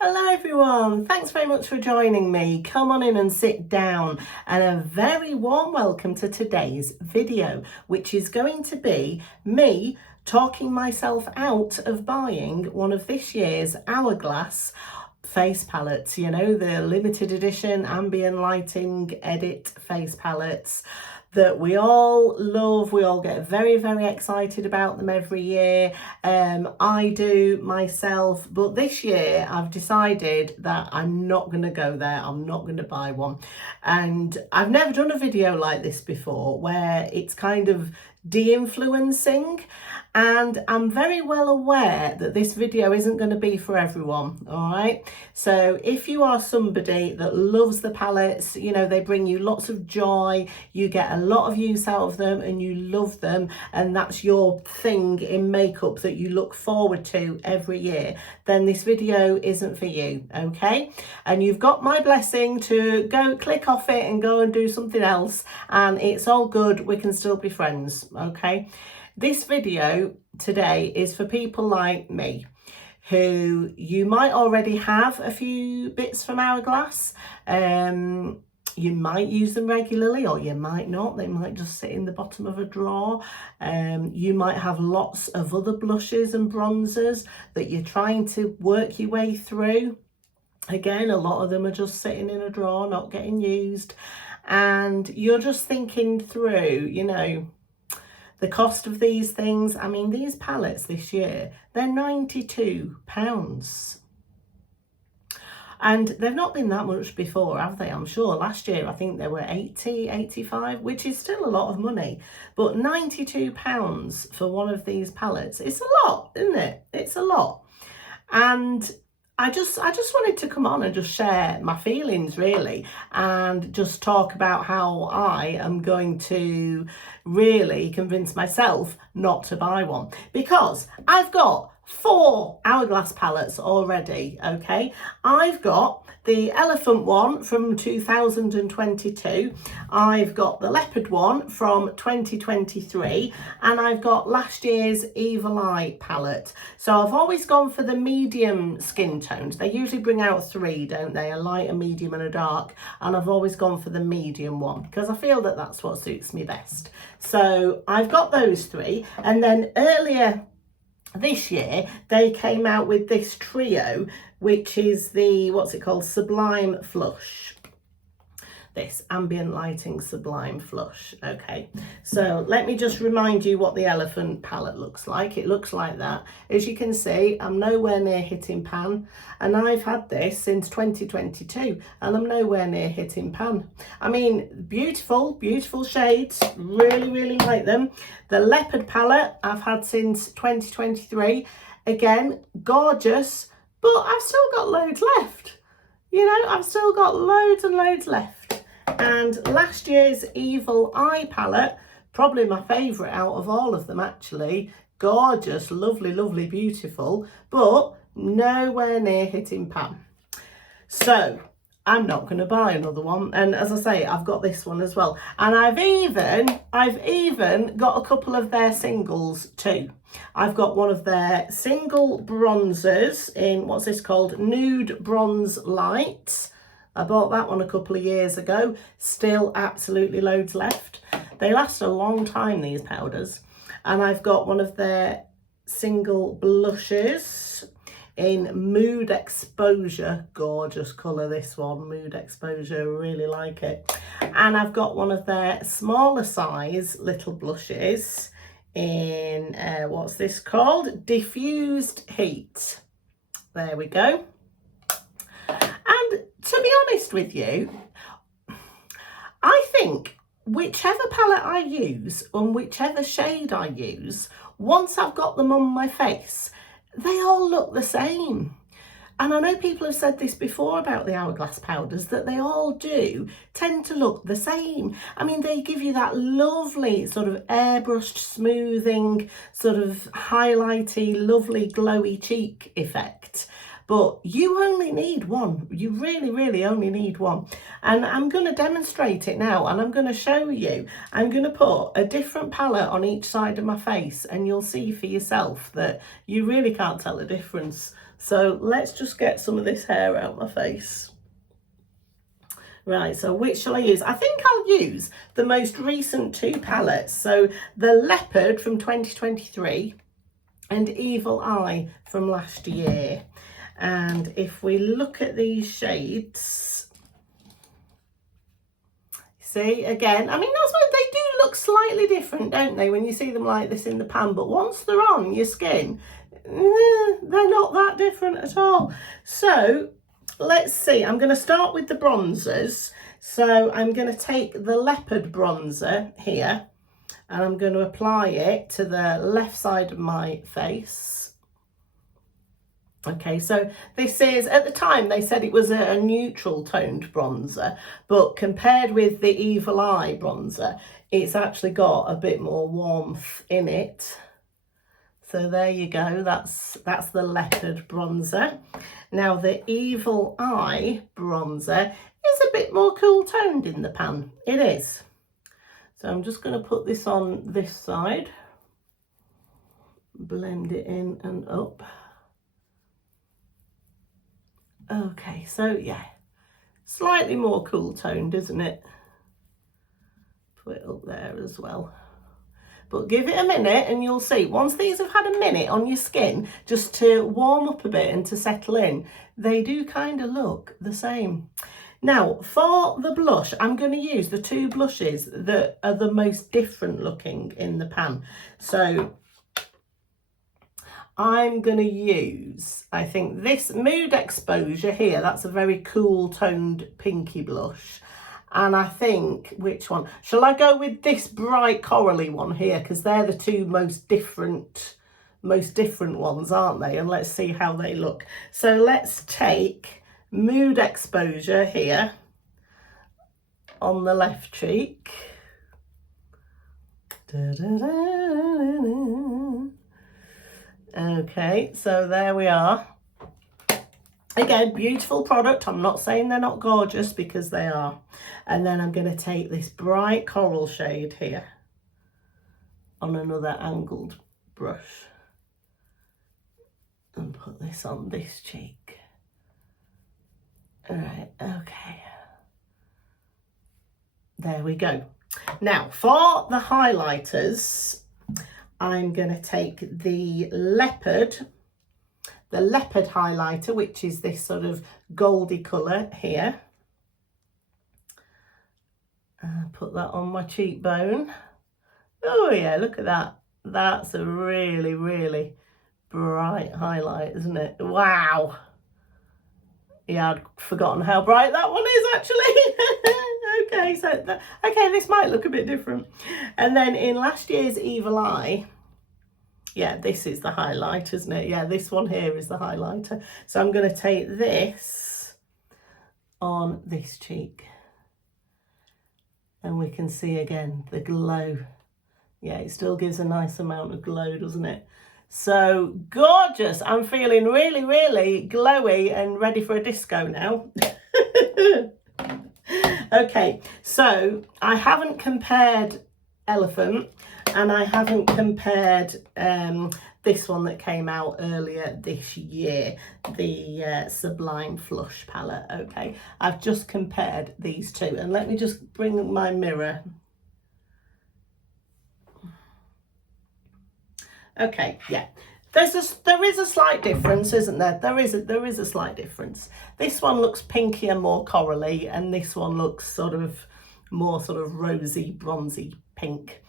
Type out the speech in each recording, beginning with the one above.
Hello everyone, thanks very much for joining me. Come on in and sit down, and a very warm welcome to today's video, which is going to be me talking myself out of buying one of this year's Hourglass face palettes, you know, the limited edition ambient lighting edit face palettes that we all love. We all get very, very excited about them every year. I do myself, but this year I've decided that I'm not going to go there. I'm not going to buy one. And I've never done a video like this before where it's kind of de-influencing, and I'm very well aware that this video isn't going to be for everyone. All right, so if you are somebody that loves the palettes, you know, they bring you lots of joy, you get a lot of use out of them and you love them, and that's your thing in makeup that you look forward to every year, then this video isn't for you. Okay, and you've got my blessing to go click off it and go and do something else, and it's all good. We can still be friends. Okay, this video today is for people like me who you might already have a few bits from Hourglass. You might use them regularly or you might not. They might just sit in the bottom of a drawer. You might have lots of other blushes and bronzers that you're trying to work your way through. Again, a lot of them are just sitting in a drawer, not getting used. And you're just thinking through, you know, the cost of these things. I mean, these palettes this year, they're £92. And they've not been that much before, have they? I'm sure last year I think they were 80, 85, which is still a lot of money. But £92 for one of these palettes, it's a lot, isn't it? It's a lot. And I just wanted to come on and just share my feelings, really, and just talk about how I am going to really convince myself not to buy one, because I've got 4 Hourglass palettes already. Okay, I've got the elephant one from 2022, I've got the leopard one from 2023, and I've got last year's Evil Eye palette. So I've always gone for the medium skin tones. They usually bring out 3, don't they? A light, a medium and a dark, and I've always gone for the medium one because I feel that that's what suits me best. So I've got those 3, and then earlier this year they came out with this trio, which is the, what's it called, Sublime Flush. This ambient lighting Sublime Flush. Okay, so let me just remind you what the elephant palette looks like. It looks like that. As you can see, I'm nowhere near hitting pan, and I've had this since 2022 and I'm nowhere near hitting pan. I mean, beautiful, beautiful shades, really, really like them. The leopard palette I've had since 2023, again, gorgeous, but I've still got loads left. You know, I've still got loads and loads left. And last year's Evil Eye palette, probably my favourite out of all of them actually. Gorgeous, lovely, lovely, beautiful, but nowhere near hitting pan. So I'm not going to buy another one. And as I say, I've got this one as well. And I've even got a couple of their singles too. I've got one of their single bronzers in, what's this called? Nude Bronze Light. I bought that one a couple of years ago. Still absolutely loads left. They last a long time, these powders. And I've got one of their single blushes in Mood Exposure. Gorgeous colour, this one, Mood Exposure, really like it. And I've got one of their smaller size little blushes in, what's this called? Diffused Heat. There we go. And to be honest with you, I think whichever palette I use and whichever shade I use, once I've got them on my face, they all look the same. And I know people have said this before about the Hourglass powders, that they all do tend to look the same. I mean, they give you that lovely sort of airbrushed smoothing, sort of highlighty, lovely glowy cheek effect. but you only need one. You really, really only need one. And I'm going to demonstrate it now, and I'm going to show you. I'm going to put a different palette on each side of my face, and you'll see for yourself that you really can't tell the difference. So let's just get some of this hair out my face. Right, so which shall I use? I think I'll use the most recent two palettes. So the Leopard from 2023 and Evil Eye from last year. And if we look at these shades, see, again, I mean, that's what they do look slightly different, don't they, when you see them like this in the pan, but once they're on your skin, they're not that different at all. So let's see, I'm going to start with the bronzers. So I'm going to take the Leopard bronzer here, and I'm going to apply it to the left side of my face. Okay, so this is, at the time they said it was a neutral toned bronzer, but compared with the Evil Eye bronzer, it's actually got a bit more warmth in it. So there you go, that's the Leopard bronzer. Now the Evil Eye bronzer is a bit more cool toned in the pan, it is. So I'm just going to put this on this side, blend it in and up. Okay, so yeah, slightly more cool toned, isn't it? Put it up there as well. But give it a minute and you'll see, once these have had a minute on your skin, just to warm up a bit and to settle in, they do kind of look the same. Now, for the blush, I'm going to use the two blushes that are the most different looking in the pan. So I'm going to use, I think, this Mood Exposure here. That's a very cool toned pinky blush. And I think, which one? Shall I go with this bright corally one here? Because they're the two most different ones, aren't they? And let's see how they look. So let's take Mood Exposure here on the left cheek. Okay, so there we are. Again, beautiful product. I'm not saying they're not gorgeous, because they are. And then I'm going to take this bright coral shade here on another angled brush and put this on this cheek. All right, okay. There we go. Now, for the highlighters, I'm going to take the Leopard highlighter, which is this sort of goldy colour here. Put that on my cheekbone. Oh yeah, look at that. That's a really, really bright highlight, isn't it? Wow. Yeah, I'd forgotten how bright that one is actually. Okay, so okay, this might look a bit different. And then in last year's Evil Eye, yeah, this is the highlight, isn't it? Yeah, this one here is the highlighter. So I'm going to take this on this cheek. And we can see again the glow. Yeah, it still gives a nice amount of glow, doesn't it? So gorgeous. I'm feeling really, really glowy and ready for a disco now. Okay, so I haven't compared Elephant, and I haven't compared this one that came out earlier this year, the Sublime Flush palette. Okay, I've just compared these two, and let me just bring my mirror. Okay, yeah, there is a slight difference, isn't there? There is a slight difference. This one looks pinkier, more corally, and this one looks sort of more sort of rosy, bronzy pink.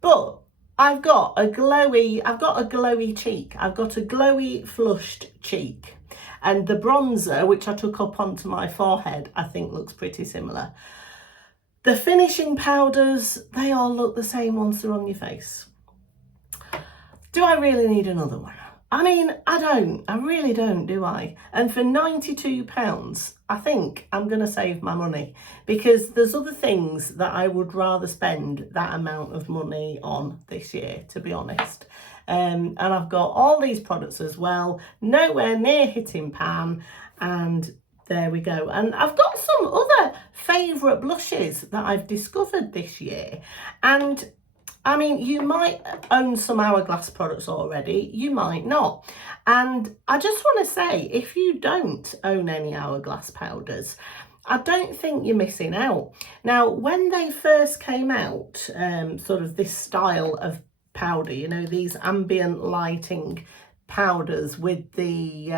But I've got a glowy cheek. I've got a glowy flushed cheek. And the bronzer, which I took up onto my forehead, I think looks pretty similar. The finishing powders, they all look the same once they're on your face. Do I really need another one? I mean, I really don't, do I? And for £92, I think I'm going to save my money, because there's other things that I would rather spend that amount of money on this year, to be honest. And I've got all these products as well, nowhere near hitting pan, and there we go. And I've got some other favourite blushes that I've discovered this year, and I mean, you might own some Hourglass products already, you might not. And I just want to say, if you don't own any Hourglass powders, I don't think you're missing out. Now, when they first came out, sort of this style of powder, you know, these ambient lighting powders with the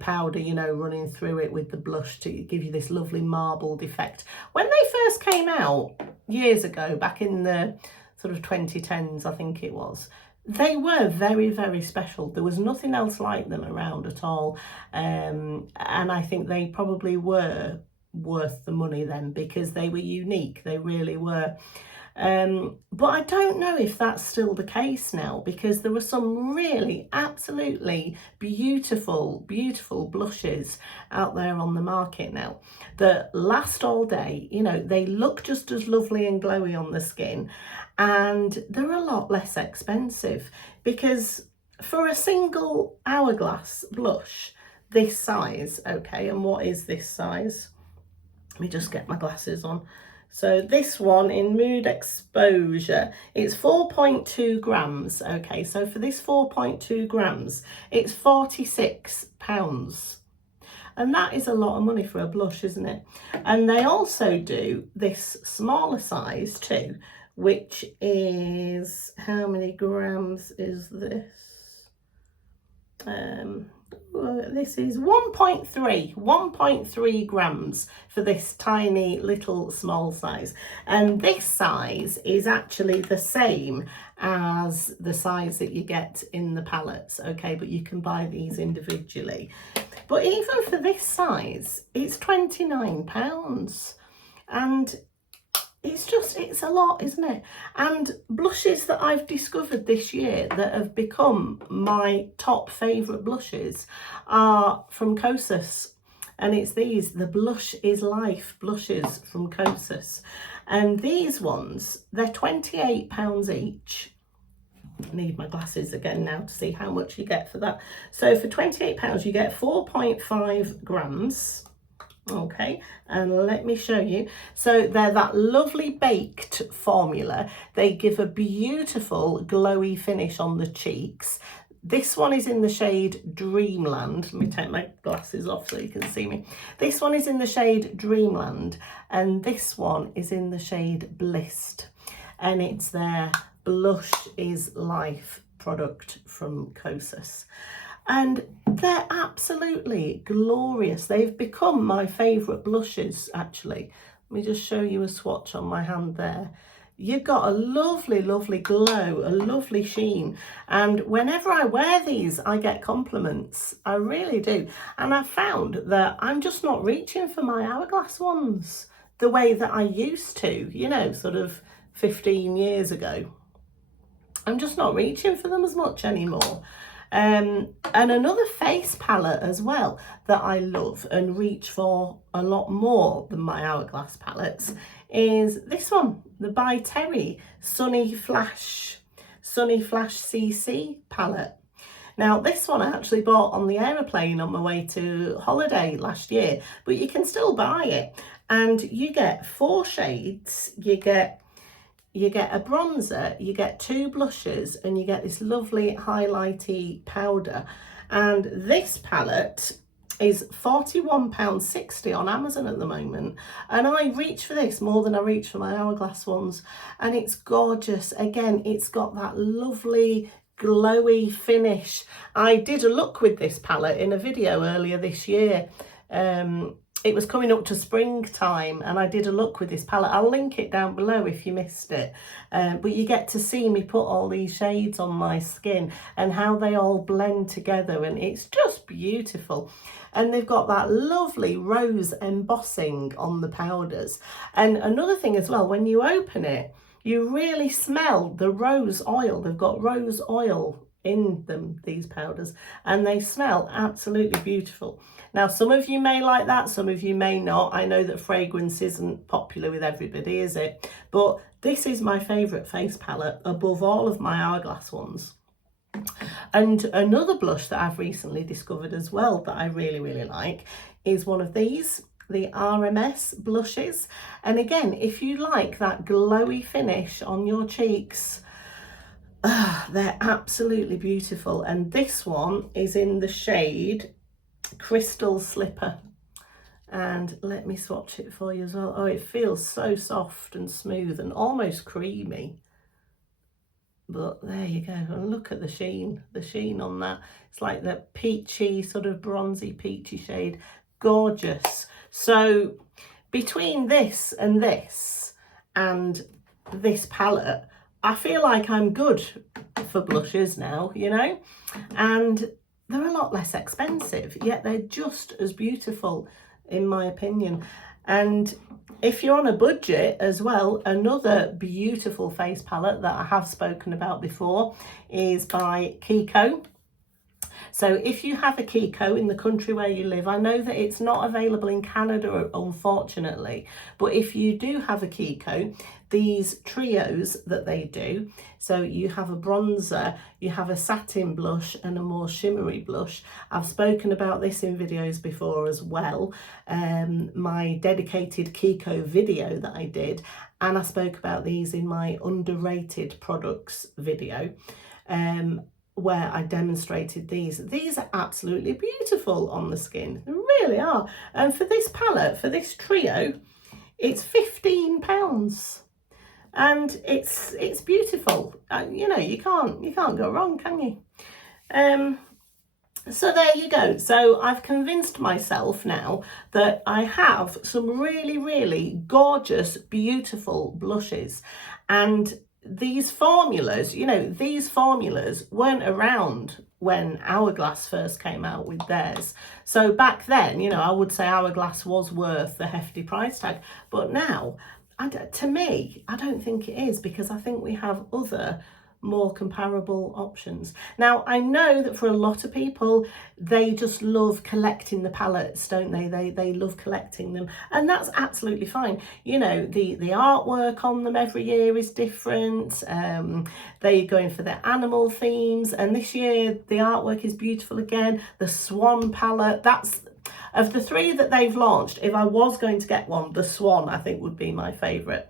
powder, you know, running through it with the blush to give you this lovely marbled effect. When they first came out years ago, back in the sort of 2010s, I think it was, they were very, very special. There was nothing else like them around at all, and I think they probably were worth the money then, because they were unique. They really were. But I don't know if that's still the case now, because there were some really absolutely beautiful, beautiful blushes out there on the market now that last all day. You know, they look just as lovely and glowy on the skin, and they're a lot less expensive, because for a single Hourglass blush this size, okay, and what is this size? Let me just get my glasses on. So this one in Mood Exposure, it's 4.2 grams. Okay, so for this 4.2 grams, it's £46. And that is a lot of money for a blush, isn't it? And they also do this smaller size too, which is, how many grams is this? This is 1.3 grams for this tiny little small size, and this size is actually the same as the size that you get in the palettes, okay, but you can buy these individually. But even for this size, it's £29, and it's a lot, isn't it? And blushes that I've discovered this year that have become my top favourite blushes are from Kosas, and it's these, the Blush is Life blushes from Kosas. And these ones, they're £28 each. I need my glasses again now to see how much you get for that. So for £28 you get 4.5 grams. Okay, and let me show you. So they're that lovely baked formula. They give a beautiful glowy finish on the cheeks. This one is in the shade Dreamland. Let me take my glasses off so you can see me. This one is in the shade Dreamland, and this one is in the shade Blissed, and it's their Blush is Life product from Kosas. And they're absolutely glorious. They've become my favourite blushes, actually. Let me just show you a swatch on my hand there. You've got a lovely, lovely glow, a lovely sheen. And whenever I wear these, I get compliments. I really do. And I've found that I'm just not reaching for my Hourglass ones the way that I used to, you know, sort of 15 years ago. I'm just not reaching for them as much anymore. And another face palette as well that I love and reach for a lot more than my Hourglass palettes is this one, the by Terry Sunny Flash CC palette. Now this one I actually bought on the aeroplane on my way to holiday last year, but you can still buy it, and you get 4 shades. You get a bronzer, you get 2 blushes, and you get this lovely highlighty powder. And this palette is £41.60 on Amazon at the moment. And I reach for this more than I reach for my Hourglass ones. And it's gorgeous. Again, it's got that lovely glowy finish. I did a look with this palette in a video earlier this year. It was coming up to springtime, and I did a look with this palette. I'll link it down below if you missed it. But you get to see me put all these shades on my skin and how they all blend together, and it's just beautiful. And they've got that lovely rose embossing on the powders. And another thing as well, when you open it, you really smell the rose oil. They've got rose oil in them, these powders, and they smell absolutely beautiful. Now, some of you may like that, some of you may not. I know that fragrance isn't popular with everybody, is it? But this is my favourite face palette above all of my Hourglass ones. And another blush that I've recently discovered as well that I really, really like is one of these, the RMS blushes. And again, if you like that glowy finish on your cheeks, they're absolutely beautiful. And this one is in the shade Crystal Slipper. And let me swatch it for you as well. Oh, it feels so soft and smooth and almost creamy. But there you go, and look at the sheen on that. It's like the peachy, sort of bronzy peachy shade. Gorgeous. So between this and this palette, I feel like I'm good for blushes now, you know, and they're a lot less expensive, yet they're just as beautiful in my opinion. And if you're on a budget as well, another beautiful face palette that I have spoken about before is by Kiko. So if you have a Kiko in the country where you live, I know that it's not available in Canada, unfortunately, but if you do have a Kiko, these trios that they do, so you have a bronzer, you have a satin blush and a more shimmery blush. I've spoken about this in videos before as well, my dedicated Kiko video that I did, and I spoke about these in my underrated products video, where I demonstrated these. These are absolutely beautiful on the skin, they really are. And for this palette, for this trio, it's £15. And it's beautiful. You know, you can't go wrong, can you? So there you go. So I've convinced myself now that I have some really, really gorgeous, beautiful blushes. And these formulas, you know, these formulas weren't around when Hourglass first came out with theirs. So back then, you know, I would say Hourglass was worth the hefty price tag. But now, to me, I don't think it is, because I think we have other more comparable options. Now, I know that for a lot of people, they just love collecting the palettes, don't they? They love collecting them, and that's absolutely fine. You know, the artwork on them every year is different. They're going for their animal themes, and this year the artwork is beautiful again. The Swan palette, that's, of the three that they've launched, if I was going to get one, the Swan I think would be my favourite.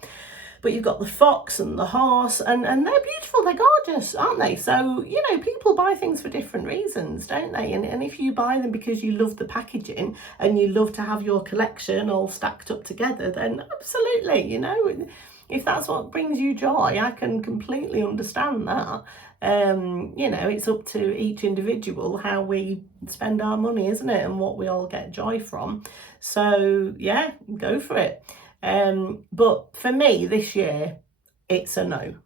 But you've got the fox and the horse, and they're beautiful, they're gorgeous, aren't they? So, you know, people buy things for different reasons, don't they? And if you buy them because you love the packaging and you love to have your collection all stacked up together, then absolutely, you know, if that's what brings you joy, I can completely understand that. You know, it's up to each individual how we spend our money, isn't it? And what we all get joy from. So, yeah, go for it. But for me this year, it's a no.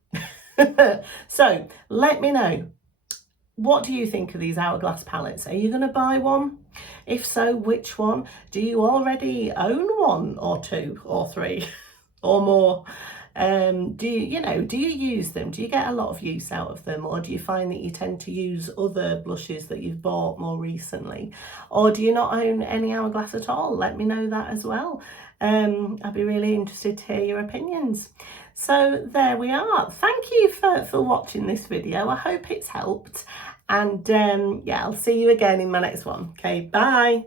So let me know, what do you think of these Hourglass palettes? Are you going to buy one? If so, which one? Do you already own one or two or three or more? Do you use them? Do you get a lot of use out of them, or do you find that you tend to use other blushes that you've bought more recently, or do you not own any Hourglass at all? Let me know that as well. I'd be really interested to hear your opinions. So there we are. Thank you for watching this video. I hope it's helped, and yeah, I'll see you again in my next one. Okay, bye.